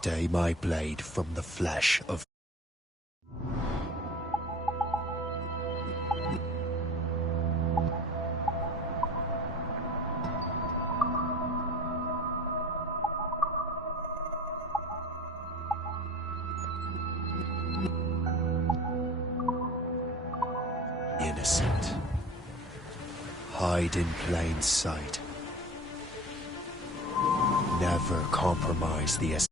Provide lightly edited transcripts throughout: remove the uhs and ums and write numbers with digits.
Stay my blade from the flesh of... innocent. Hide in plain sight. Never compromise the...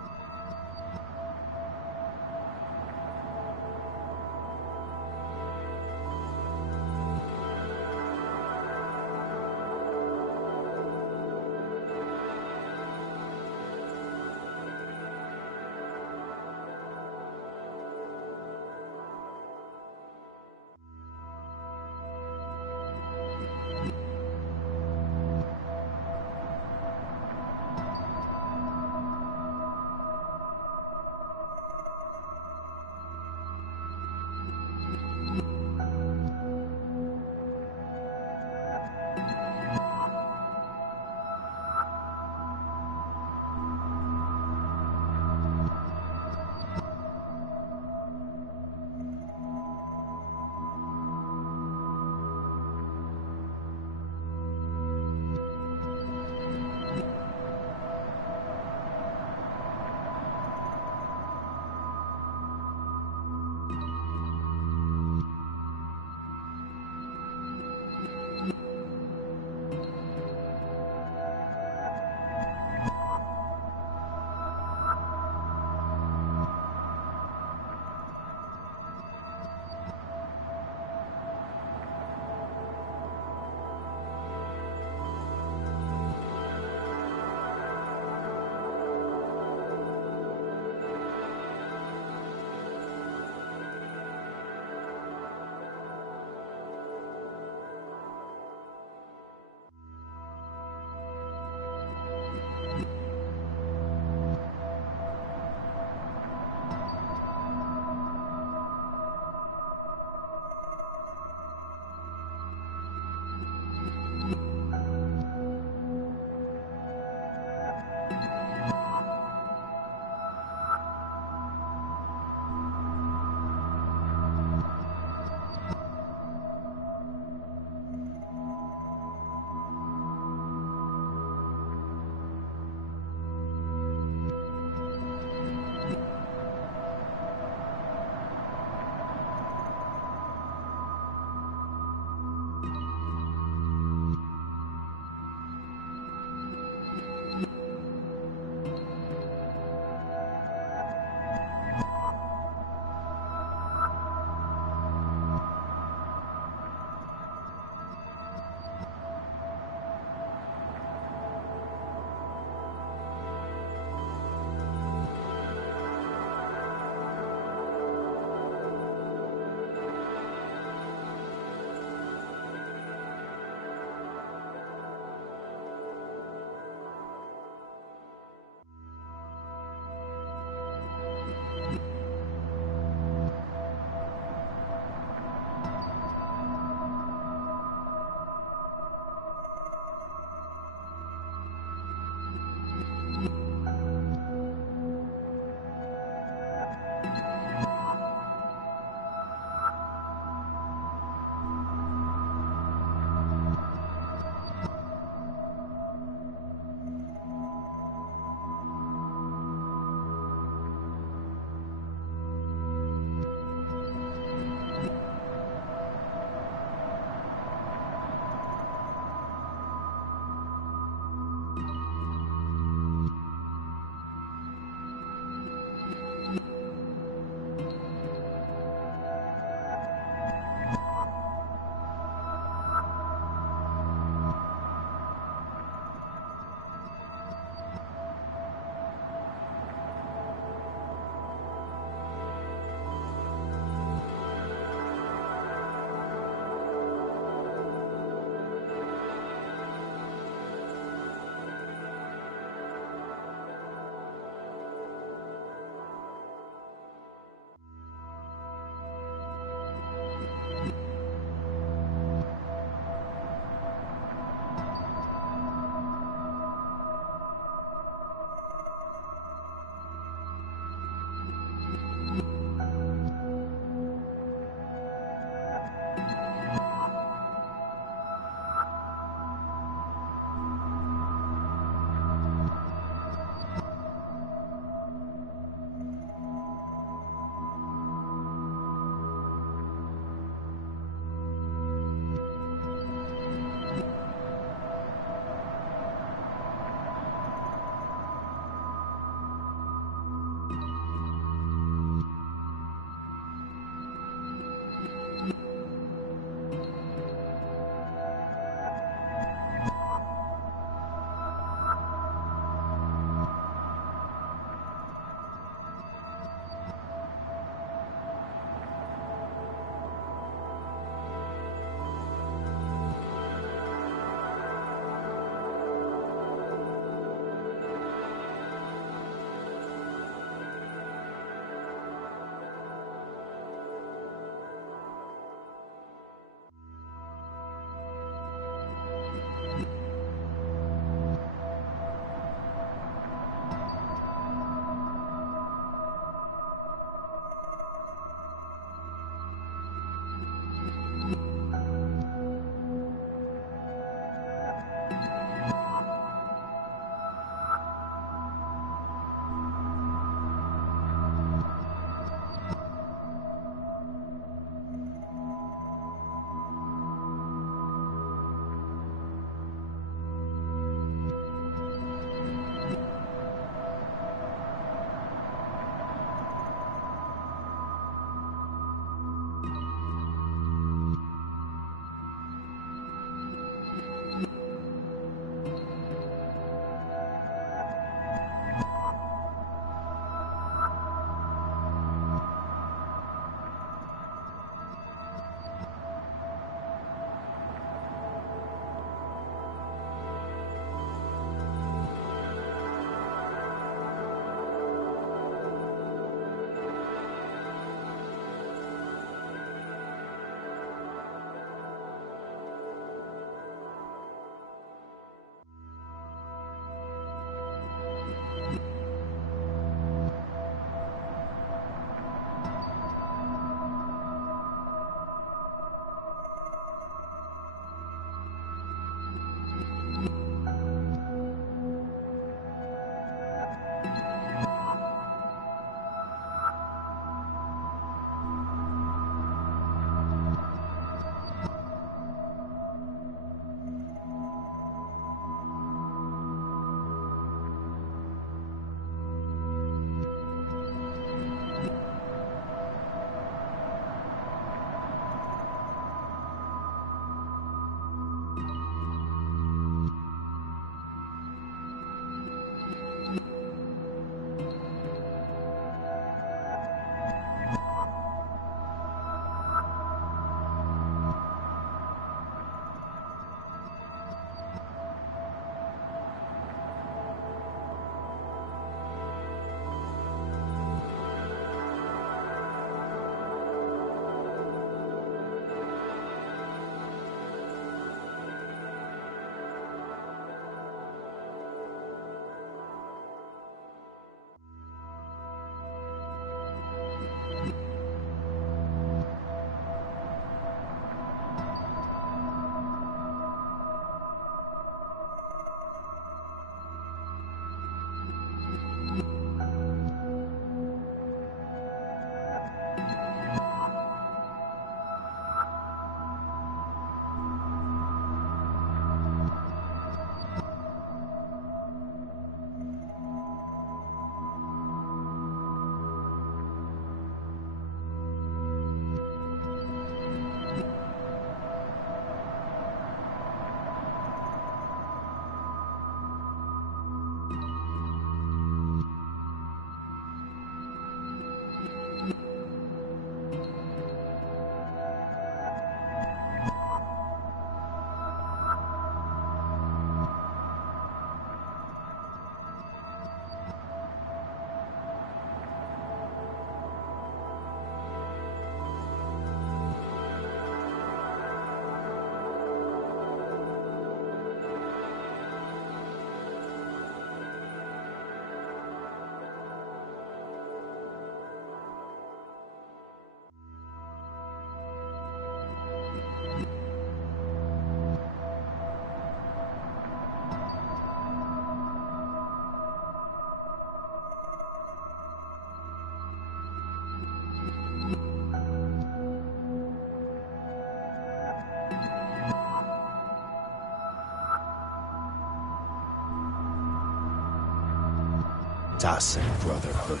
Dasan Brotherhood.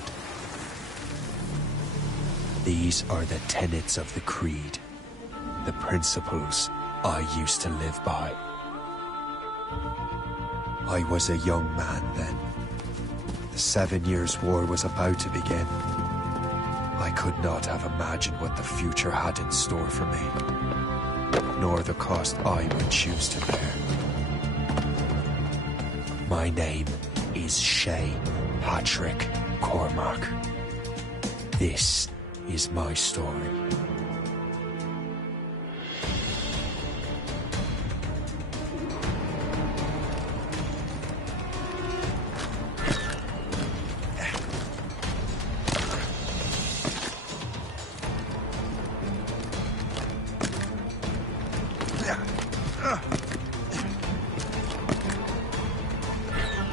These are the tenets of the Creed, the principles I used to live by. I was a young man then. The 7 Years' War was about to begin. I could not have imagined what the future had in store for me, nor the cost I would choose to bear. My name is Shay Patrick Cormac. This is my story.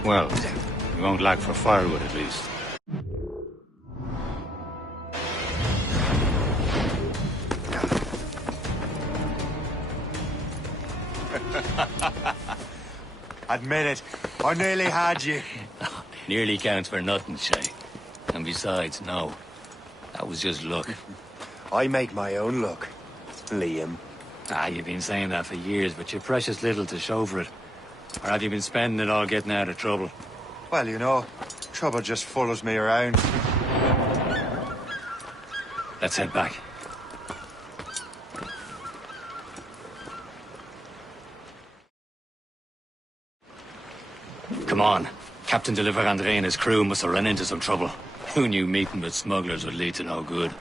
Well, we won't lack for firewood at least. Admit it, I nearly had you. Nearly counts for nothing, Shay. And besides, no. That was just luck. I make my own luck, Liam. You've been saying that for years, but you're precious little to show for it. Or have you been spending it all getting out of trouble? Well, you know, trouble just follows me around. Let's head back. Come on. Captain de Andre and his crew must have run into some trouble. Who knew meeting with smugglers would lead to no good?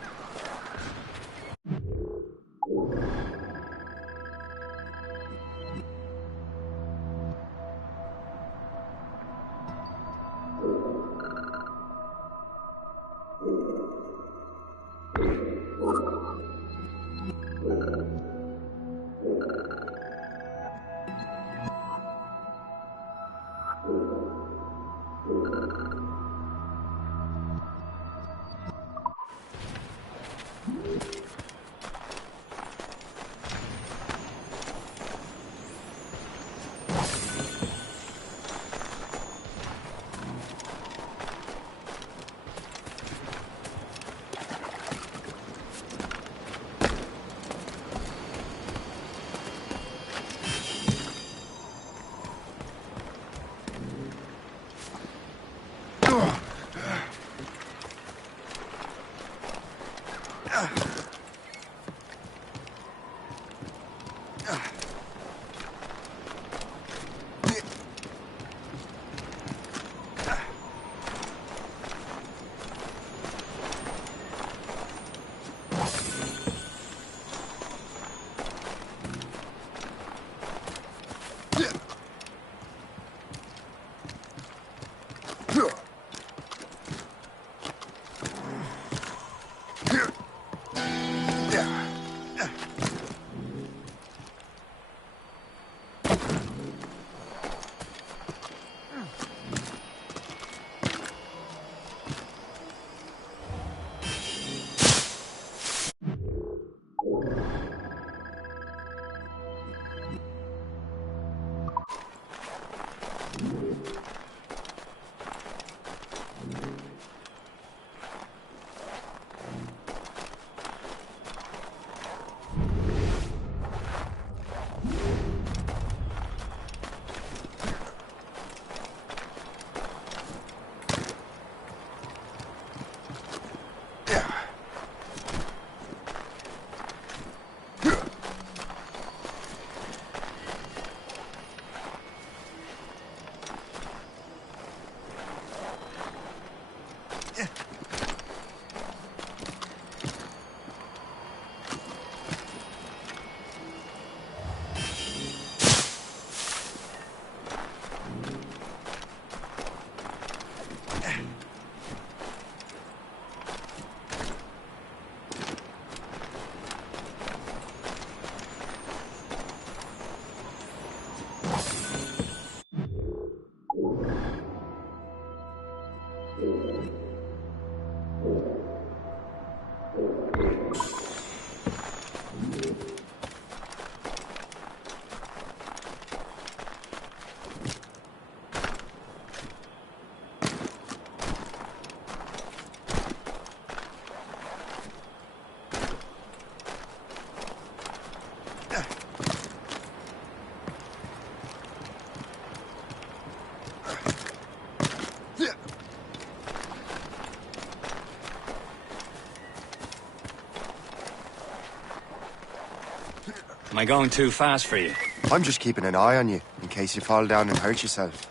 I going too fast for you? I'm just keeping an eye on you, in case you fall down and hurt yourself.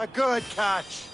A good catch.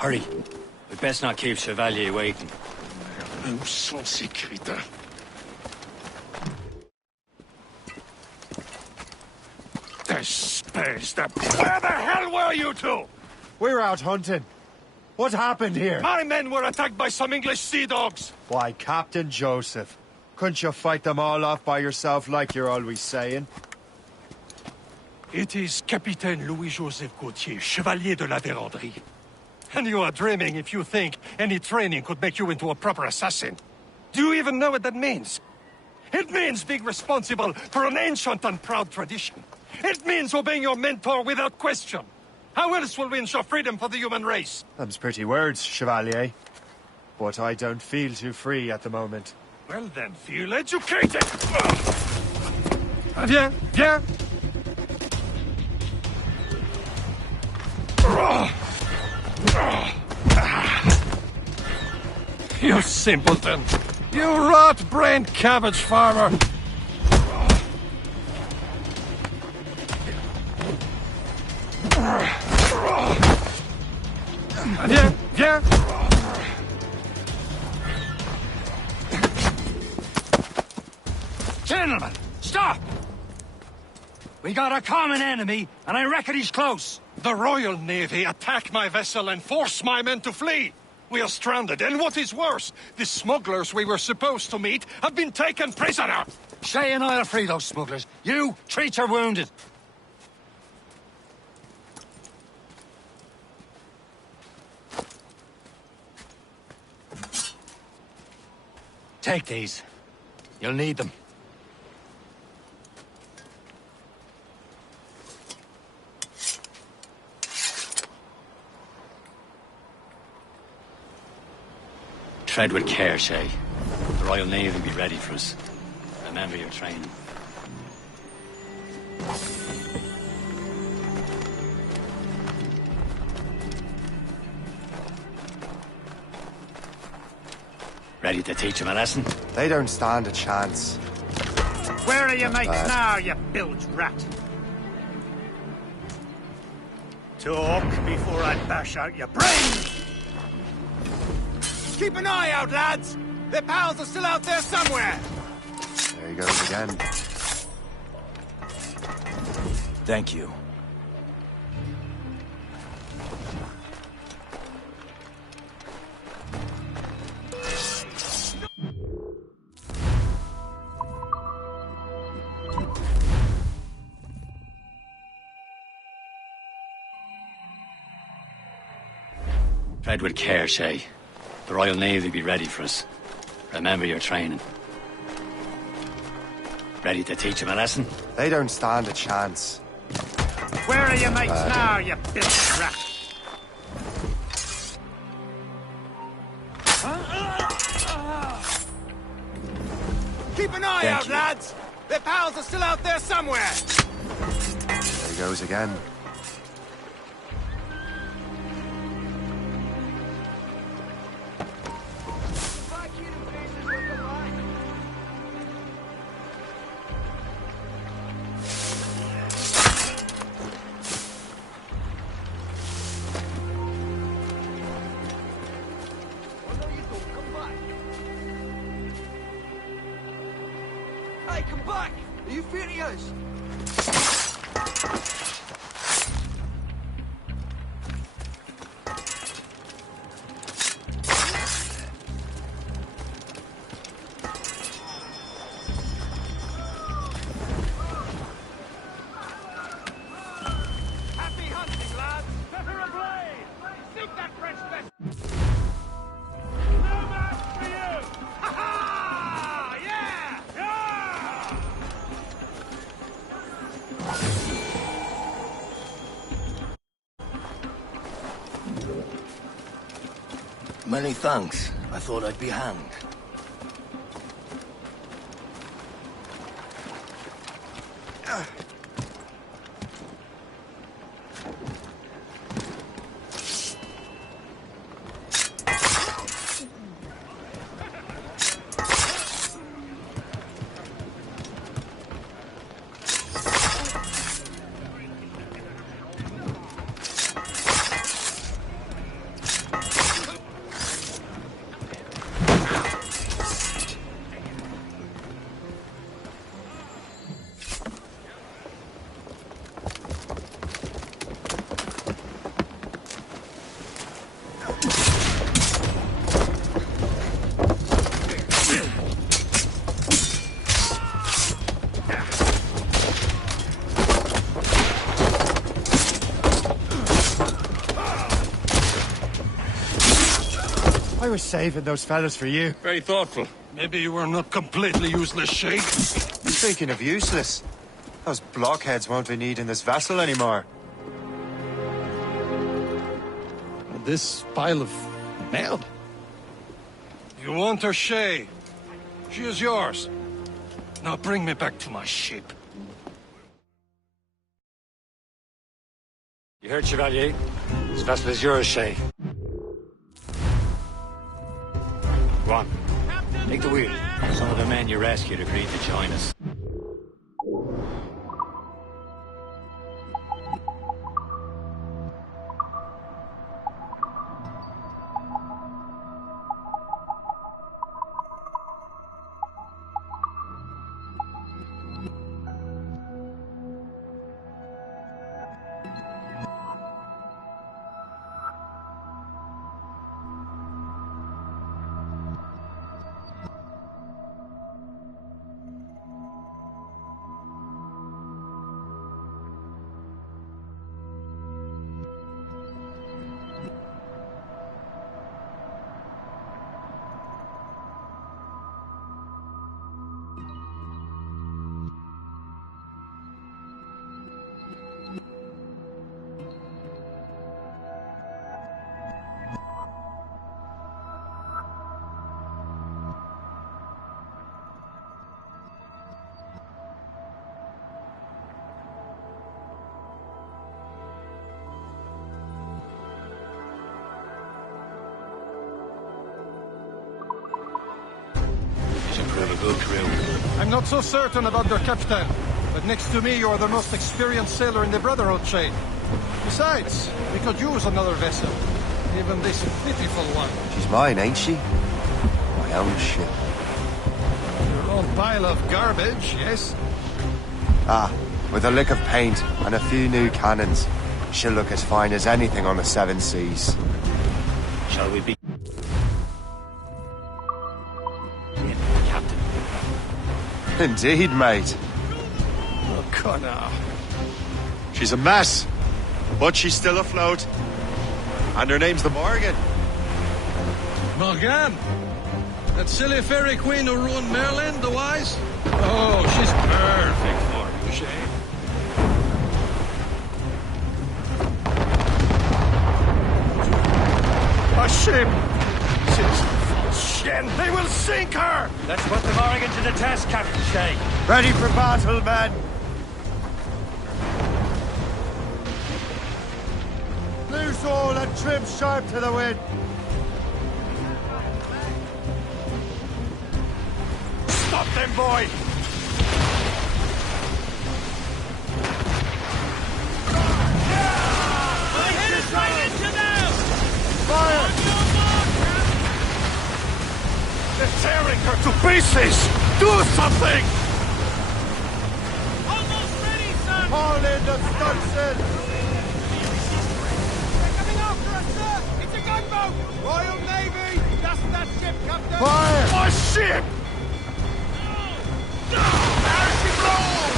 Hurry. We'd best not keep Chevalier waiting. Où sont ces crétins? Espèce de... Where the hell were you two? We're out hunting. What happened here? My men were attacked by some English sea dogs. Why, Captain Joseph. Couldn't you fight them all off by yourself like you're always saying? It is Capitaine Louis-Joseph Gauthier, Chevalier de la Vérendrye. And you are dreaming if you think any training could make you into a proper assassin. Do you even know what that means? It means being responsible for an ancient and proud tradition. It means obeying your mentor without question. How else will we ensure freedom for the human race? Them's pretty words, Chevalier. But I don't feel too free at the moment. Well then, feel educated! Viens, viens. You simpleton. You rot-brained cabbage farmer. Viens, viens. Gentlemen, stop! We got a common enemy, and I reckon he's close. The Royal Navy attack my vessel and force my men to flee. We are stranded, and what is worse, the smugglers we were supposed to meet have been taken prisoner. Shay and I'll free those smugglers. You, treat your wounded. Take these. You'll need them. Tread with care, Shay. The Royal Navy will be ready for us. Remember your training. Ready to teach them a lesson? They don't stand a chance. Where are your mates now, you bilge rat? Talk before I bash out your brains! Keep an eye out, lads! Their pals are still out there somewhere! There he goes again. Thank you. Tread with care, Shay. The Royal Navy will be ready for us. Remember your training. Ready to teach them a lesson? They don't stand a chance. Where are your mates now, you bilge rat? Keep an eye out, lads! Their pals are still out there somewhere! There he goes again. Hey, come back! Are you furious? Happy hunting, lads! Set her ablaze! Sink that French vessel! No match for you! Ha-ha! Yeah! Yeah! Many thanks. I thought I'd be hanged. I was saving those fellas for you. Very thoughtful. Maybe you were not completely useless, Sheik. Speaking of useless, those blockheads won't be needing this vessel anymore. This pile of mail? You want her, Shay? She is yours. Now bring me back to my ship. You heard, Chevalier? This vessel is yours, Shay. Go on. Take the wheel. Some of the men you rescued agreed to join us. Good crew. I'm not so certain about their captain, but next to me you're the most experienced sailor in the Brotherhood chain. Besides, we could use another vessel, even this pitiful one. She's mine, ain't she? My own ship. Your own pile of garbage, yes? Ah, with a lick of paint and a few new cannons, she'll look as fine as anything on the seven seas. Shall we be... Captain. Indeed, mate. Oh, Connor. She's a mess, but she's still afloat. And her name's the Morgan. Morgan? That silly fairy queen who ruined Merlin, the Wise? Oh, she's perfect for you, Shay. A ship! Shit! They will sink her! Let's put the Morrigan to the test, Captain Shay. Ready for battle, men! Loose all and trim sharp to the wind. Stop them, boy! They're tearing her to pieces! Do something! Almost ready, son! Haul in the stunsail. They're coming after us, sir! It's a gunboat! Royal Navy! That's that ship, Captain! Fire! My ship! There she blows!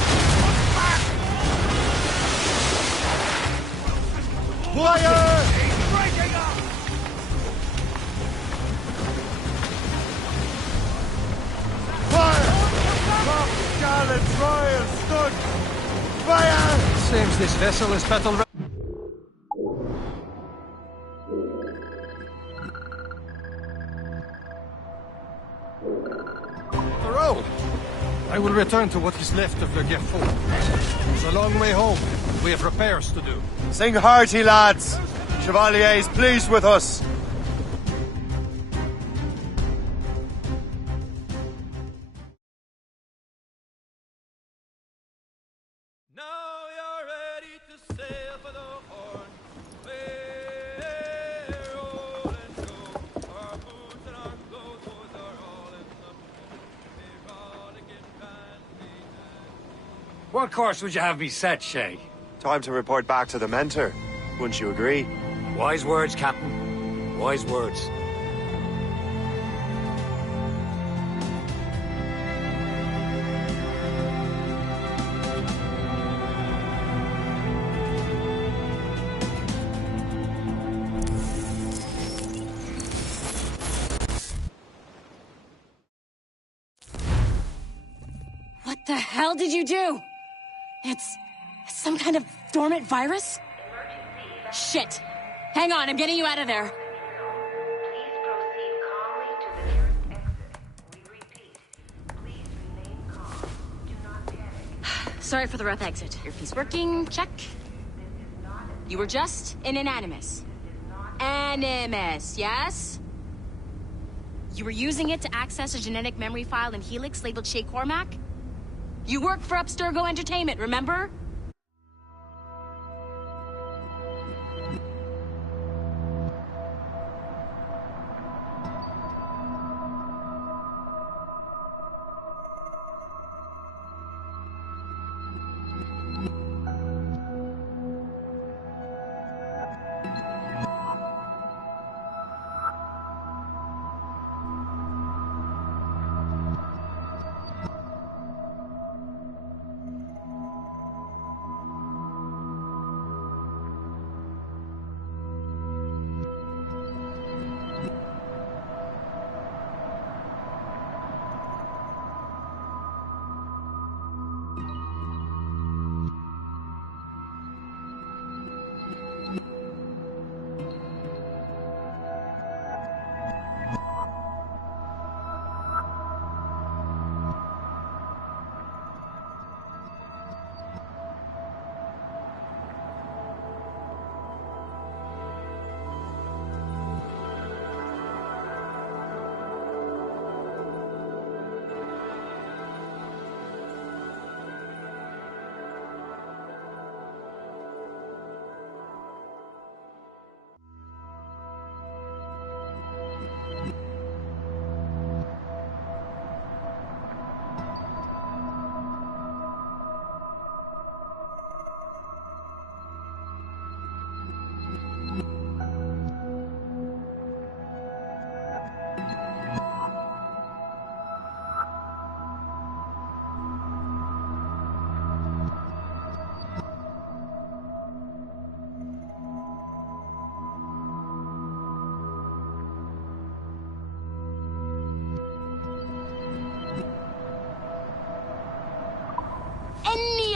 Fire! He's breaking up! Fire! Top gallant royal stood! Fire! Seems this vessel is battle ready. The road. I will return to what is left of Le Guerfort. It's a long way home. We have repairs to do. Sing hearty, lads! Chevalier's pleased with us. Now you're ready to sail for the Horn. Way, roll and go. Our boots and our clothes are all in the boat. We're rollicking pansies and... What course would you have me set, Shay? Time to report back to the mentor. Wouldn't you agree? Wise words, Captain. Wise words. What the hell did you do? It's some kind of dormant virus? Shit. Hang on, I'm getting you out of there. Please proceed calmly to the nearest exit. We repeat, please remain calm. Do not panic. Sorry for the rough exit. Earpiece working, check. This is not a You were just an animus. Animus, yes? You were using it to access a genetic memory file in Helix labeled Shay Cormac? You worked for Abstergo Entertainment, remember?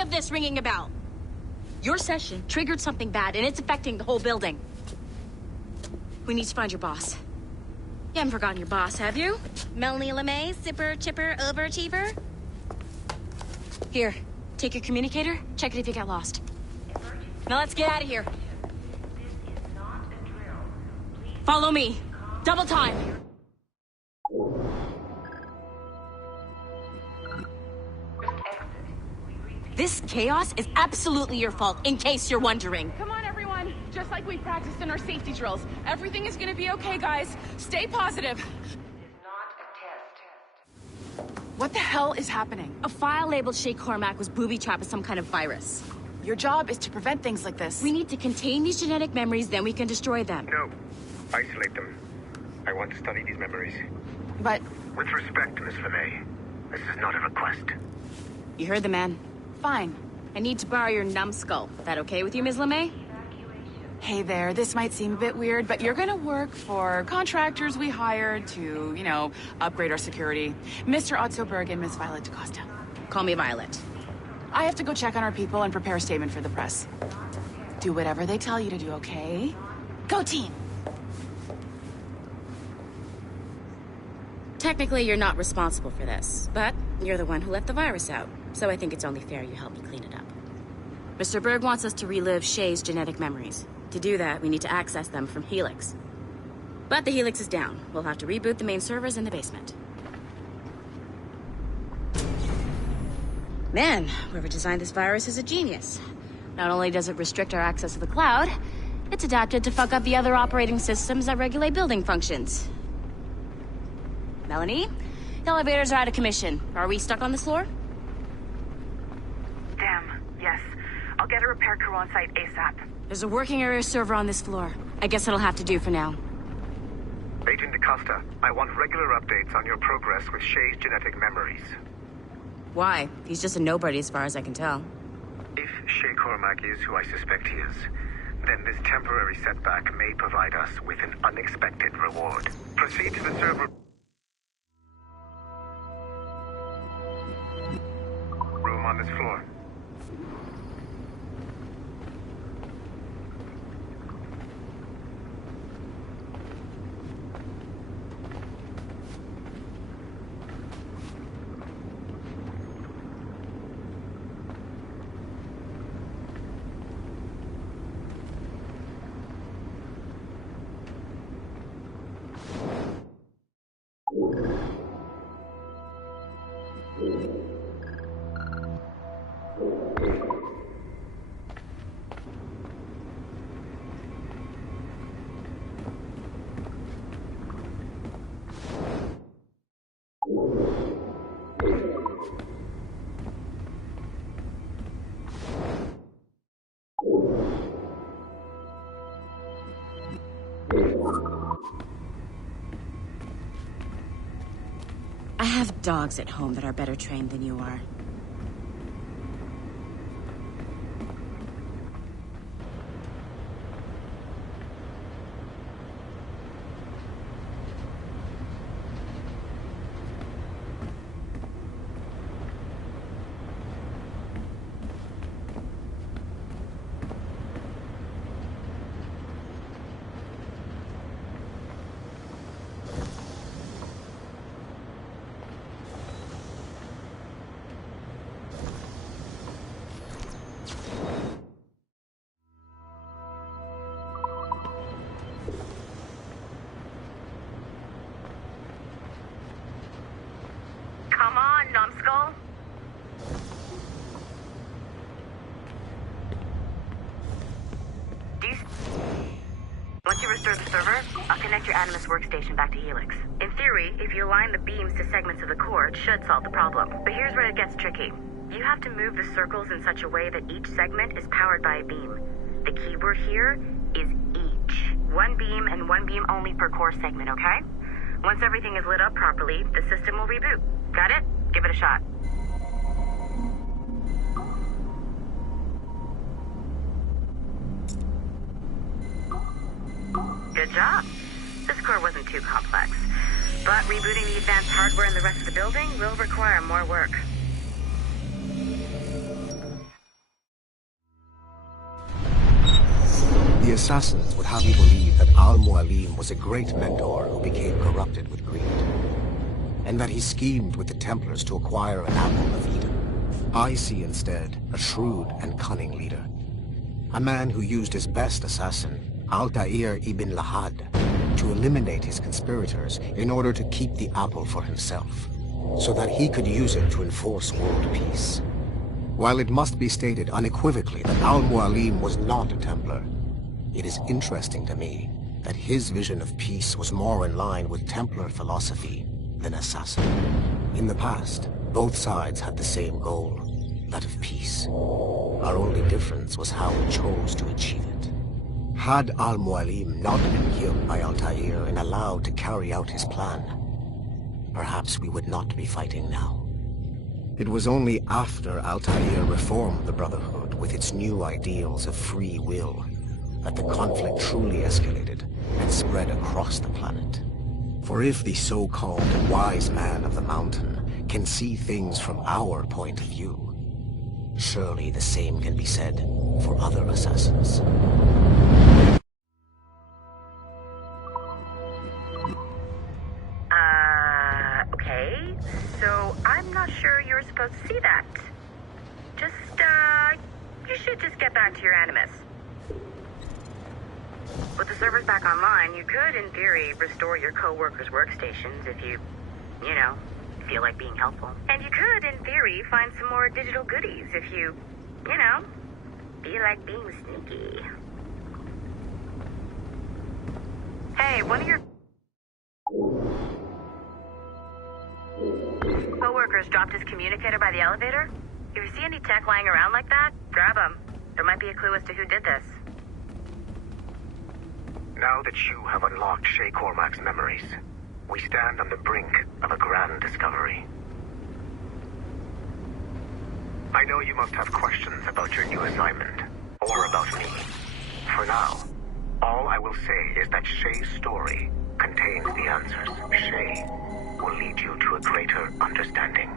This ringing a bell. Your session triggered something bad, and it's affecting the whole building. We need to find your boss. You haven't forgotten your boss, have you? Melanie LeMay, zipper, chipper, overachiever? Here, take your communicator, check it if you get lost. Now let's get out of here. Follow me. Double time. This chaos is absolutely your fault, in case you're wondering. Come on, everyone. Just like we practiced in our safety drills. Everything is gonna be okay, guys. Stay positive. What the hell is happening? A file labeled Shay Cormac was booby-trapped with some kind of virus. Your job is to prevent things like this. We need to contain these genetic memories, then we can destroy them. No. Isolate them. I want to study these memories. But... With respect, Miss LeMay, this is not a request. You heard the man. Fine. I need to borrow your numbskull. That okay with you, Ms. LeMay? Hey there, this might seem a bit weird, but you're gonna work for contractors we hired to, you know, upgrade our security. Mr. Otso Berg and Miss Violet DaCosta. Call me Violet. I have to go check on our people and prepare a statement for the press. Do whatever they tell you to do, okay? Go team! Technically, you're not responsible for this, but you're the one who let the virus out. So I think it's only fair you help me clean it up. Mr. Berg wants us to relive Shay's genetic memories. To do that, we need to access them from Helix. But the Helix is down. We'll have to reboot the main servers in the basement. Man, whoever designed this virus is a genius. Not only does it restrict our access to the cloud, it's adapted to fuck up the other operating systems that regulate building functions. Melanie? The elevators are out of commission. Are we stuck on this floor? Damn, yes. I'll get a repair crew on site ASAP. There's a working area server on this floor. I guess it'll have to do for now. Agent DaCosta, I want regular updates on your progress with Shay's genetic memories. Why? He's just a nobody as far as I can tell. If Shay Cormac is who I suspect he is, then this temporary setback may provide us with an unexpected reward. Proceed to the server room on this floor. I have dogs at home that are better trained than you are. Come on, numbskull. Once you restore the server, I'll connect your Animus workstation back to Helix. In theory, if you align the beams to segments of the core, it should solve the problem. But here's where it gets tricky. You have to move the circles in such a way that each segment is powered by a beam. The keyword here is each. One beam and one beam only per core segment, okay? Once everything is lit up properly, the system will reboot. Got it? Give it a shot. Good job. This core wasn't too complex, but rebooting the advanced hardware in the rest of the building will require more work. The assassins would have you believe that Al-Mualim was a great mentor who became corrupted with greed, and that he schemed with the Templars to acquire an apple of Eden. I see instead a shrewd and cunning leader, a man who used his best assassin, Altair ibn Lahad, to eliminate his conspirators in order to keep the apple for himself, so that he could use it to enforce world peace. While it must be stated unequivocally that Al-Mualim was not a Templar, it is interesting to me that his vision of peace was more in line with Templar philosophy than assassin. In the past, both sides had the same goal, that of peace. Our only difference was how we chose to achieve it. Had Al-Mualim not been killed by Altair and allowed to carry out his plan, perhaps we would not be fighting now. It was only after Altair reformed the Brotherhood with its new ideals of free will that the conflict truly escalated and spread across the planet. For if the so-called wise man of the mountain can see things from our point of view, surely the same can be said for other assassins. Okay, so I'm not sure you're supposed to see that. You should just get back to your Animus. With the servers back online, you could, in theory, restore your co-workers' workstations if you feel like being helpful. And you could, in theory, find some more digital goodies if you feel like being sneaky. Hey, one of your co-workers dropped his communicator by the elevator? If you see any tech lying around like that, grab them. There might be a clue as to who did this. Now that you have unlocked Shay Cormac's memories, we stand on the brink of a grand discovery. I know you must have questions about your new assignment, or about me. For now, all I will say is that Shay's story contains the answers. Shay will lead you to a greater understanding.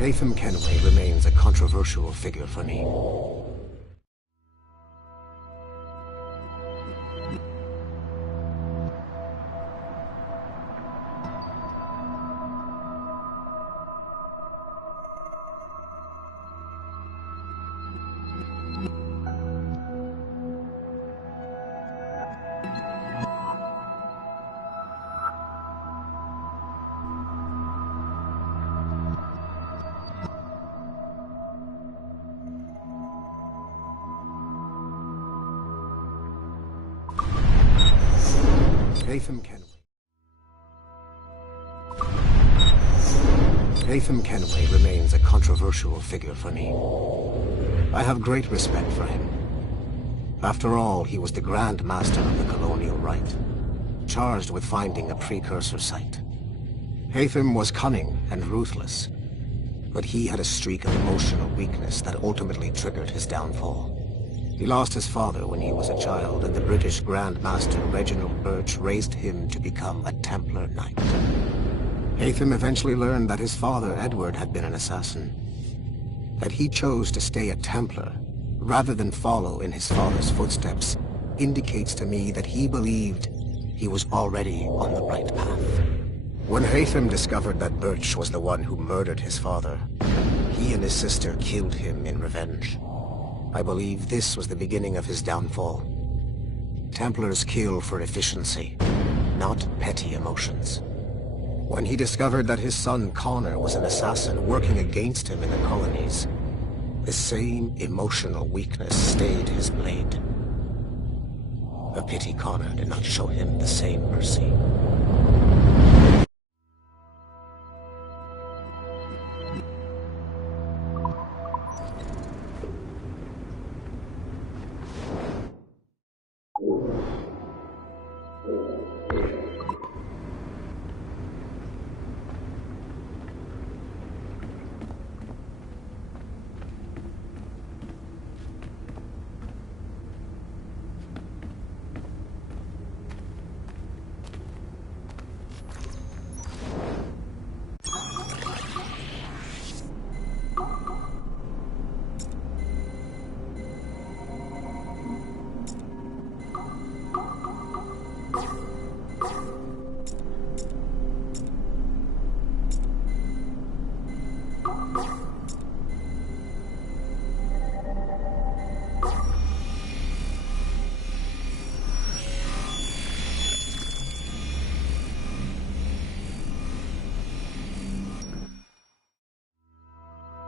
Latham Kenway remains a controversial figure for me. Haytham Kenway remains a controversial figure for me. I have great respect for him. After all, he was the Grand Master of the Colonial Rite, charged with finding a precursor site. Haytham was cunning and ruthless, but he had a streak of emotional weakness that ultimately triggered his downfall. He lost his father when he was a child, and the British Grand Master Reginald Birch raised him to become a Templar Knight. Haytham eventually learned that his father, Edward, had been an assassin. That he chose to stay a Templar, rather than follow in his father's footsteps, indicates to me that he believed he was already on the right path. When Haytham discovered that Birch was the one who murdered his father, he and his sister killed him in revenge. I believe this was the beginning of his downfall. Templars kill for efficiency, not petty emotions. When he discovered that his son Connor was an assassin working against him in the colonies, the same emotional weakness stayed his blade. A pity Connor did not show him the same mercy.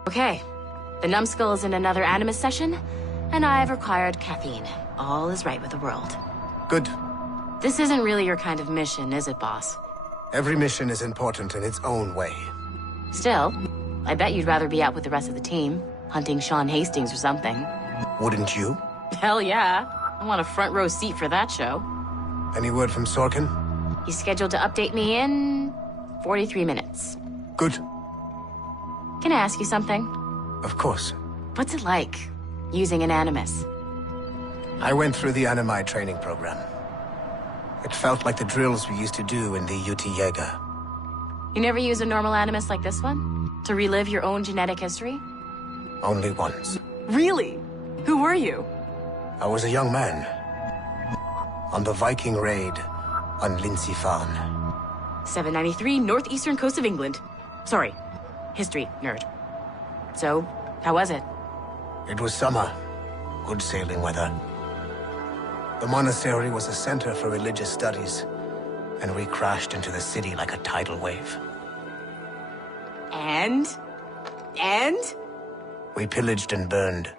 Okay, the numbskull is in another Animus session, and I've required caffeine. All is right with the world. Good. This isn't really your kind of mission, is it, boss? Every mission is important in its own way. Still, I bet you'd rather be out with the rest of the team, hunting Sean Hastings or something. Wouldn't you? Hell yeah. I want a front row seat for that show. Any word from Sorkin? He's scheduled to update me in 43 minutes. Good. Can I ask you something? Of course. What's it like, using an Animus? I went through the Animai training program. It felt like the drills we used to do in the UT Jaeger. You never use a normal Animus like this one? To relive your own genetic history? Only once. Really? Who were you? I was a young man. On the Viking raid on Lindsey Farn. 793, northeastern coast of England. Sorry, history nerd. So, how was it? It was summer. Good sailing weather. The monastery was a center for religious studies, and we crashed into the city like a tidal wave. And? We pillaged and burned.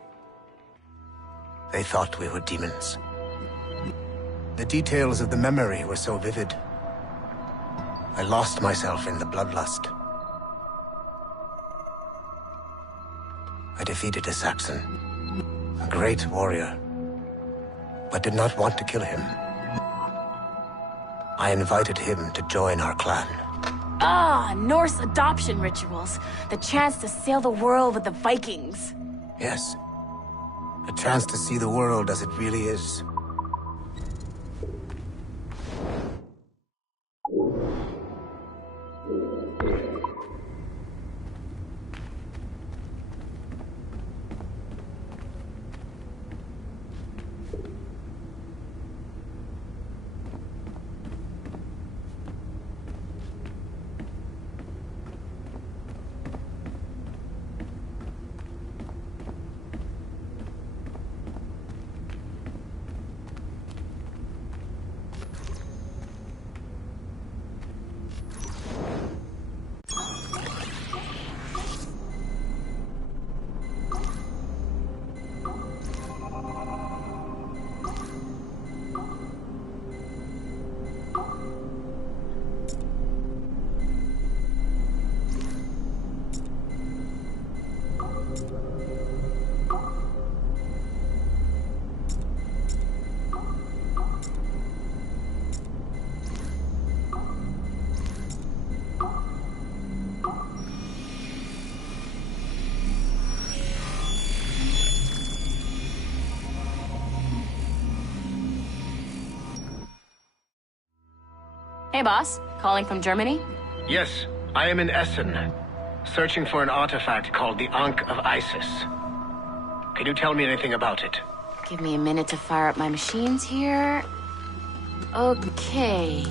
They thought we were demons. The details of the memory were so vivid. I lost myself in the bloodlust. I defeated a Saxon, a great warrior, but did not want to kill him. I invited him to join our clan. Ah, Norse adoption rituals. The chance to sail the world with the Vikings. Yes. A chance to see the world as it really is. Hey, boss. Calling from Germany? Yes, I am in Essen, searching for an artifact called the Ankh of Isis. Can you tell me anything about it? Give me a minute to fire up my machines here. Okay.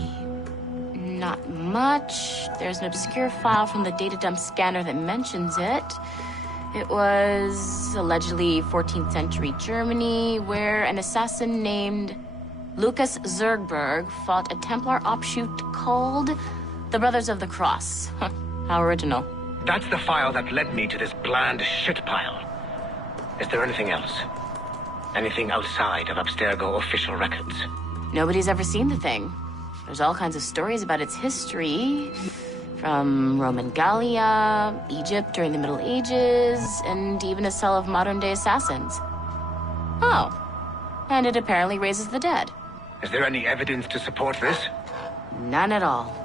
Not much. There's an obscure file from the data dump scanner that mentions it. It was allegedly 14th century Germany, where an assassin named Lucas Zergberg fought a Templar offshoot called the Brothers of the Cross. How original. That's the file that led me to this bland shit pile. Is there anything else? Anything outside of Abstergo official records? Nobody's ever seen the thing. There's all kinds of stories about its history. From Roman Gallia, Egypt during the Middle Ages, and even a cell of modern-day assassins. Oh. And it apparently raises the dead. Is there any evidence to support this? None at all.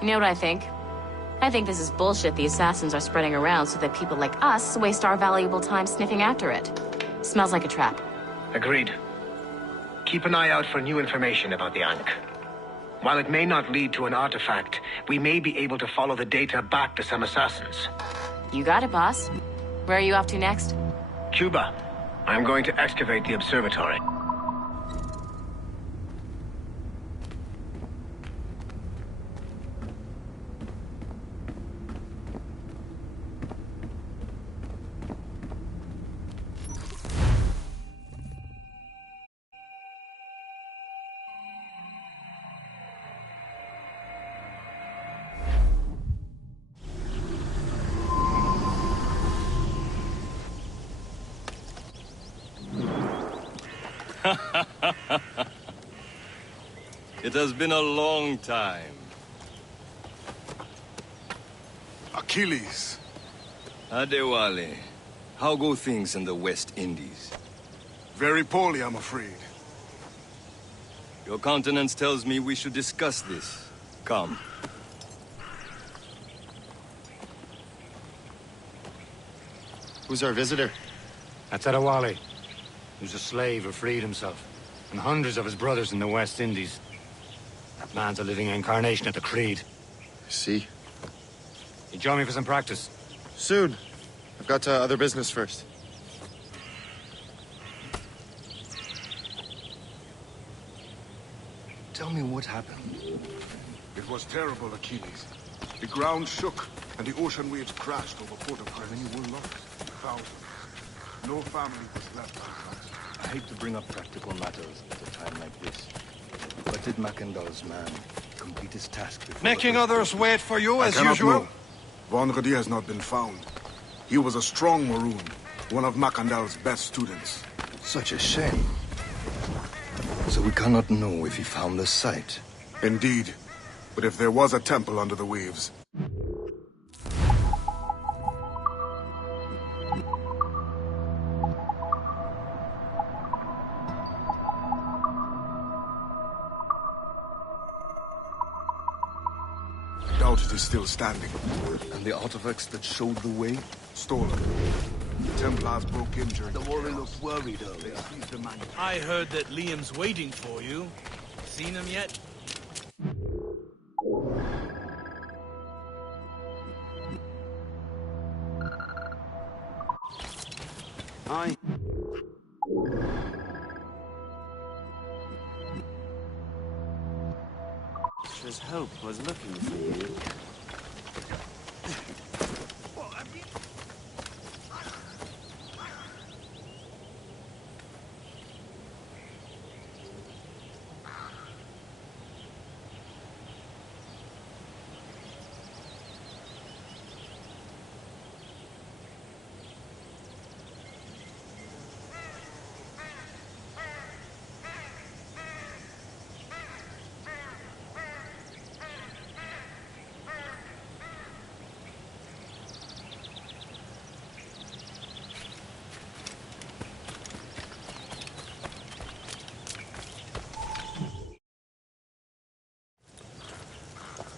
You know what I think? I think this is bullshit the assassins are spreading around so that people like us waste our valuable time sniffing after it. Smells like a trap. Agreed. Keep an eye out for new information about the Ankh. While it may not lead to an artifact, we may be able to follow the data back to some assassins. You got it, boss. Where are you off to next? Cuba. I'm going to excavate the observatory. It has been a long time. Achilles. Adewale, how go things in the West Indies? Very poorly, I'm afraid. Your countenance tells me we should discuss this. Come. Who's our visitor? That's Adewale, who's a slave who freed himself, and hundreds of his brothers in the West Indies. That man's a living incarnation of the Creed. See? You join me for some practice? Soon. I've got other business first. Tell me what happened. It was terrible, Achilles. The ground shook, and the ocean waves crashed over Port-au-Prince. Many were lost. Thousands. No family was left behind. I hate to bring up practical matters at a time like this. But did Macandal's man complete his task before... Making others wait for you, as usual? Know. Vonredi has not been found. He was a strong Maroon, one of Macandal's best students. Such a shame. So we cannot know if he found the site. Indeed. But if there was a temple under the waves... doubt it is still standing. And the artifacts that showed the way? Stolen. The Templars broke in during the warrior looked worried earlier. I heard that Liam's waiting for you. Seen him yet? Hi. Mistress Hope was looking for you.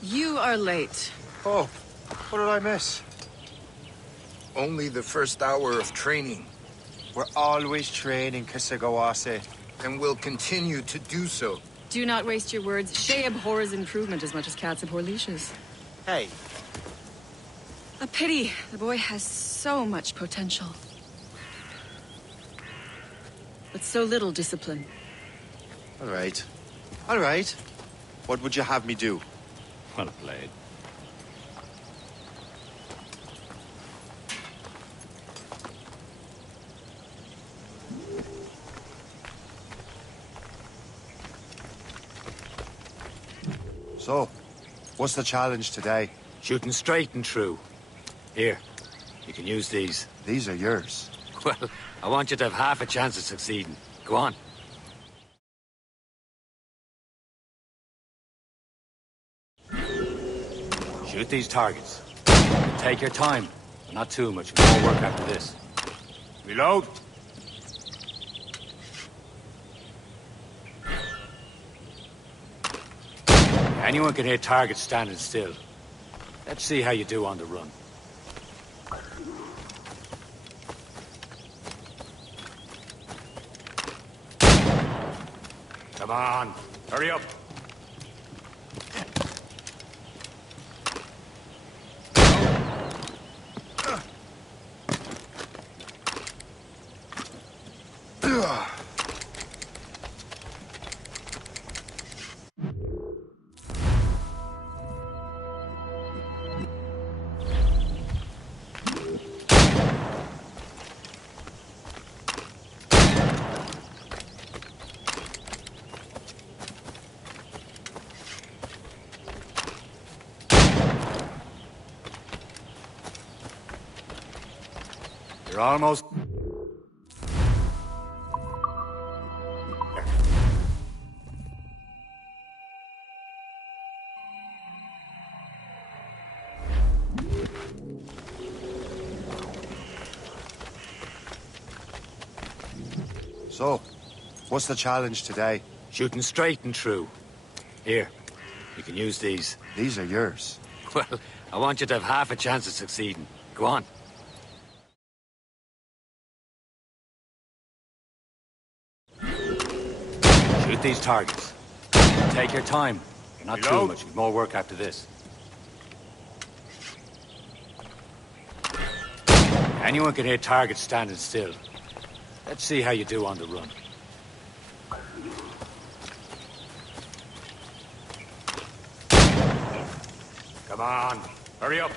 You are late. Oh, what did I miss? Only the first hour of training. We're always training, Kisagawase. And will continue to do so. Do not waste your words. Shay abhors improvement as much as cats abhor leashes. Hey. A pity. The boy has so much potential. But so little discipline. All right. All right. What would you have me do? Well played. So, what's the challenge today? Shooting straight and true. Here, you can use these. These are yours. Well, I want you to have half a chance of succeeding. Go on. Shoot these targets. Take your time. Not too much. More work after this. Reload. Anyone can hit targets standing still. Let's see how you do on the run. Come on, hurry up. You're almost... So, what's the challenge today? Shooting straight and true. Here, you can use these. These are yours. Well, I want you to have half a chance of succeeding. Go on. Shoot these targets. Take your time. Not too much. More work after this. Anyone can hit targets standing still. Let's see how you do on the run. Come on, hurry up.